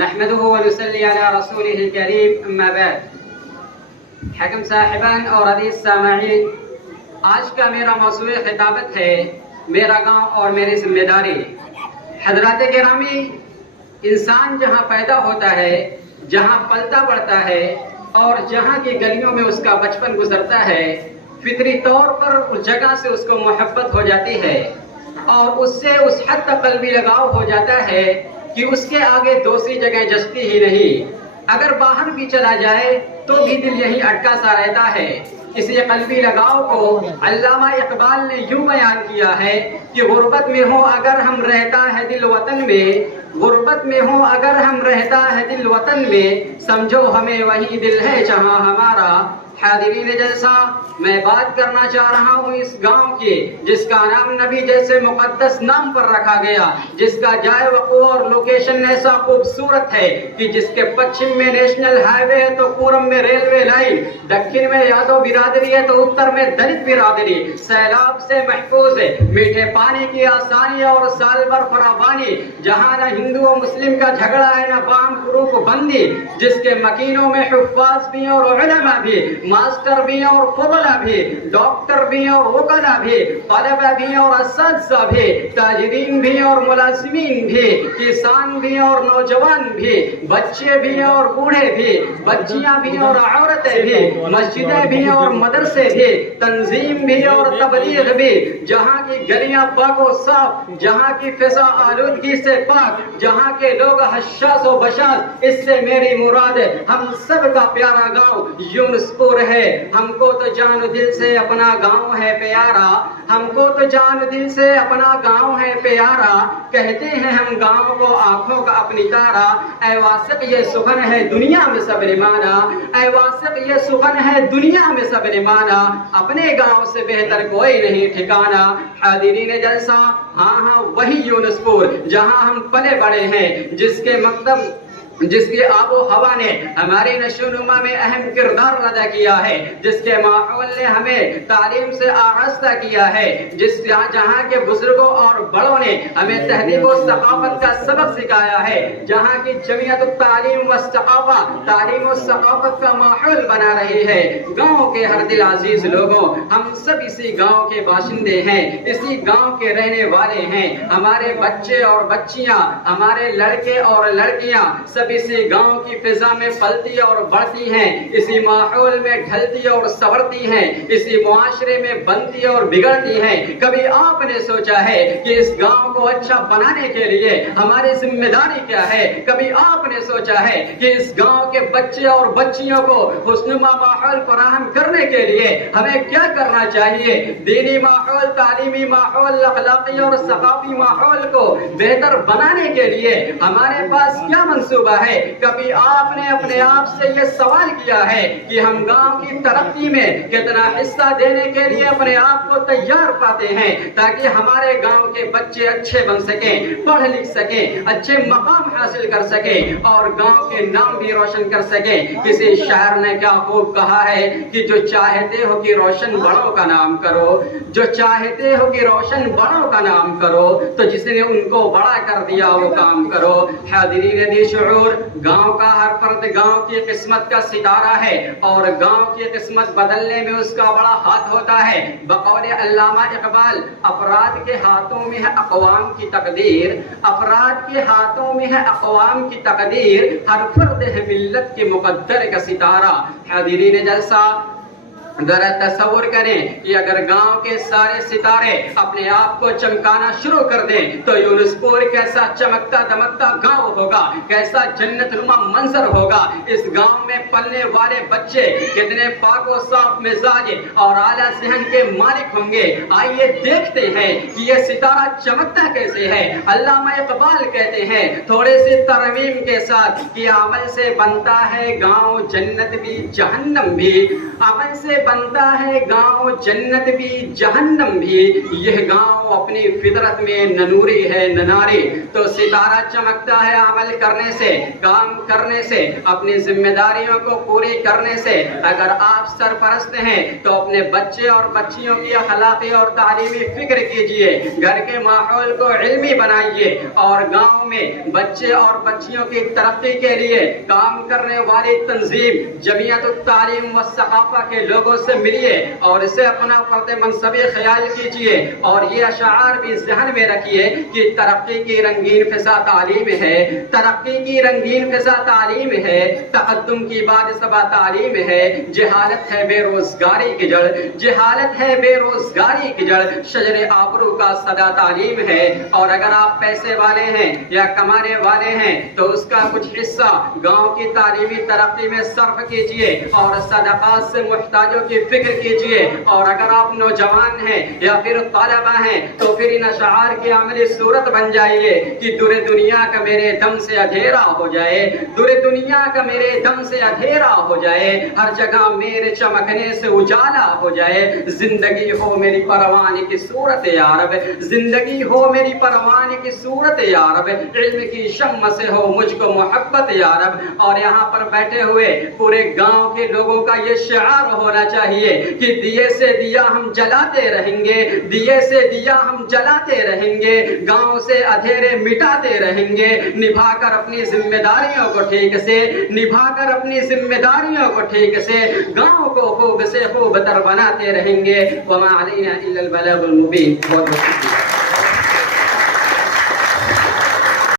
نحمده ونصلي على رسوله الكريم اما بعد. حکم صاحبان اور عزیز سامعین، آج کا میرا موضوع خطابت ہے میرا گاؤں اور میری ذمہ داری. حضرات گرامی، انسان جہاں پیدا ہوتا ہے، جہاں پلتا بڑھتا ہے اور جہاں کی گلیوں میں اس کا بچپن گزرتا ہے، فطری طور پر اس جگہ سے اس کو محبت ہو جاتی ہے اور اس سے اس حد تک قلبی لگاؤ ہو جاتا ہے کہ اس کے آگے دوسری جگہ جچتی ہی نہیں. اگر باہر بھی چلا جائے تو بھی دل یہی اٹکا سا رہتا ہے. اسی قلبی لگاؤ کو علامہ اقبال نے یوں بیان کیا ہے کہ غربت میں ہو اگر ہم رہتا ہے دل وطن میں، غربت میں ہو اگر ہم رہتا ہے دل وطن میں، سمجھو ہمیں وہی دل ہے جہاں ہمارا. حاضرین جلسہ، میں بات کرنا چاہ رہا ہوں اس گاؤں کی جس کا نام نبی جیسے مقدس نام پر رکھا گیا، جس کا جائے وقوع اور لوکیشن ایسا خوبصورت ہے کہ جس کے پچھم میں نیشنل ہائی وے ہے تو پورم میں ریلوے لائن، دکن میں یادو برادری ہے تو اتر میں دلت برادری، سیلاب سے محفوظ ہے، میٹھے پانی کی آسانی اور سال بھر فراوانی، جہاں نہ ہندو و مسلم کا جھگڑا ہے نہ بام فروق بندی، جس کے مکینوں میں حفاظ بھی اور علماء بھی، ماسٹر بھی اور فضلہ بھی، ڈاکٹر بھی اور وکلا بھی، طلبہ بھی اور اساتذہ بھی، تاجرین بھی اور ملازمین بھی، کسان بھی اور نوجوان بھی، بچے بھی اور بوڑھے بھی، بچیاں بھی اور عورتیں بھی، مسجدیں بھی اور مدرسے بھی، تنظیم بھی اور تبلیغ بھی، جہاں کی گلیاں پاک و صاف، جہاں کی فضا آلودگی سے پاک، جہاں کے لوگ حشاش و بشاش، اس سے میری مراد ہے ہم سب کا پیارا گاؤں یونس پور ہے. ہم کو تو جان دل سے اپنا گاؤں ہے پیارا، ہم کو تو جان دل سے اپنا گاؤں ہے پیارا، کہتے ہیں ہم گاؤں کو آنکھوں کا اپنی تارا. اے واسق یہ سخن ہے دنیا میں سب نے مانا، اے واسق یہ سخن ہے دنیا میں سب نے مانا، اپنے گاؤں سے بہتر کوئی نہیں ٹھکانا. حاضرین جلسہ، ہاں وہی یونس پور جہاں ہم پلے بڑے ہیں، جس کے مکتب، جس کی آب و ہوا نے ہماری نشو و نما میں اہم کردار ادا کیا ہے، جس کے ماحول نے ہمیں تعلیم سے آراستہ کیا ہے، جہاں کے بزرگوں اور بڑوں نے ہمیں تہذیب و ثقافت کا سبق سکھایا ہے، جہاں کی جمعیت التعلیم و ثقافت تعلیم و ثقافت کا ماحول بنا رہی ہے. گاؤں کے ہر دل عزیز لوگوں، ہم سب اسی گاؤں کے باشندے ہیں، اسی گاؤں کے رہنے والے ہیں. ہمارے بچے اور بچیاں، ہمارے لڑکے اور لڑکیاں سب اسی گاؤں کی فضا میں پلتی اور بڑھتی ہیں، اسی ماحول میں ڈھلتی اور سنورتی ہیں، اسی معاشرے میں بنتی اور بگڑتی ہیں. کبھی آپ نے سوچا ہے کہ اس گاؤں کو اچھا بنانے کے لیے ہماری ذمہ داری کیا ہے؟ کبھی آپ نے سوچا ہے کہ اس گاؤں کے بچے اور بچیوں کو خوشنما ماحول فراہم کرنے کے لیے ہمیں کیا کرنا چاہیے؟ دینی ماحول، تعلیمی ماحول، اخلاقی اور ثقافتی ماحول کو بہتر بنانے کے لیے ہمارے پاس کیا منصوبہ ہے؟ کبھی آپ نے اپنے آپ سے یہ سوال کیا ہے کہ ہم گاؤں کی ترقی میں کتنا حصہ دینے کے لیے اپنے آپ کو تیار پاتے ہیں تاکہ ہمارے گاؤں کے بچے اچھے بن سکیں، پڑھ لکھ سکیں، اچھے مقام حاصل کر سکیں اور گاؤں کے نام بھی روشن کر سکیں؟ کسی شاعر نے کیا خوب کہا ہے کہ جو چاہتے ہو کہ روشن بڑوں کا نام کرو، جو چاہتے ہو کہ روشن بڑوں کا نام کرو، تو جس نے ان کو بڑا کر دیا وہ کام کرو. حاضرین دی شعور، گاؤں کا ہر فرد گاؤں کی قسمت کا ستارہ ہے اور گاؤں کی قسمت بدلنے میں اس کا بڑا ہاتھ ہوتا ہے. بقول علامہ اقبال، افراد کے ہاتھوں میں ہے اقوام کی تقدیر، افراد کے ہاتھوں میں ہے اقوام کی تقدیر، ہر فرد ہے ملت کے مقدر کا ستارہ. حاضرین جلسہ، ذرا تصور کریں کہ اگر گاؤں کے سارے ستارے اپنے آپ کو چمکانا شروع کر دیں تو یونس پور کیسا چمکتا دمکتا گاؤں ہوگا، کیسا جنت نما منظر ہوگا. اس گاؤں میں پلنے والے بچے کتنے پاک و صاف مزاج اور اعلیٰ ذہن کے مالک ہوں گے. آئیے دیکھتے ہیں کہ یہ ستارہ چمکتا کیسے ہے. علامہ اقبال کہتے ہیں تھوڑے سے ترمیم کے ساتھ کہ عمل سے بنتا ہے گاؤں جنت بھی جہنم بھی، عمل سے بنتا ہے گاؤں جنت بھی جہنم بھی، یہ گاؤں اپنی فطرت میں نہ نوری ہے نہ ناری۔ تو ستارہ چمکتا ہے عمل کرنے سے، کام کرنے سے، اپنی ذمہ داریوں کو پوری کرنے سے۔ اگر آپ سرپرست ہیں تو اپنے بچے اور بچیوں کی اخلاقی اور تعلیمی فکر کیجئے، گھر کے ماحول کو علمی بنائیے، اور گاؤں میں بچے اور بچیوں کی ترقی کے لیے کام کرنے والی تنظیم جمعیت التعلیم والثقافہ کے لوگوں سے ملیے اور اسے اپنا فرد منصبی خیال کیجئے، اور یہ اشعار بھی ذہن میں رکھیے کہ ترقی کی رنگین فضا تعلیم ہے، ترقی کی رنگین فضا تعلیم ہے، تقدم کی بادشاہ تعلیم ہے، جہالت ہے بے روزگاری کی جڑ، جہالت ہے بے روزگاری کی جڑ، شجر آبرو کا صدا تعلیم ہے۔ اور اگر آپ پیسے والے ہیں یا کمانے والے ہیں تو اس کا کچھ حصہ گاؤں کی تعلیمی ترقی میں صرف کیجئے اور صدقات سے محتاجوں کی فکر کیجئے۔ اور اگر آپ نوجوان ہیں یا پھر طالبہ ہیں تو پھر ان اشعار کی عملی صورت بن جائیے کہ دور دنیا کا میرے دم سے اندھیرا ہو جائے، دور دنیا کا میرے دم سے اندھیرا ہو جائے، ہر جگہ میرے چمکنے سے اجالا ہو جائے۔ زندگی ہو میری پروان کی صورت یا رب، زندگی ہو میری پروان کی صورت یا رب، علم کی شمع سے ہو مجھ کو محبت یا رب۔ اور یہاں پر بیٹھے ہوئے پورے گاؤں کے لوگوں کا یہ شعار ہونا چاہیے کہ دیے سے دیا ہم جلاتے رہیں گے، دیے سے دیا ہم جلاتے رہیں گے، گاؤں سے اندھیرے مٹاتے رہیں گے، نبھا کر اپنی ذمہ داریوں کو ٹھیک سے، نبھا کر اپنی ذمہ داریوں کو ٹھیک سے، گاؤں کو خوب سے خوب تر بناتے رہیں گے۔ وما علینا الا البلاغ المبین۔ بہت بہت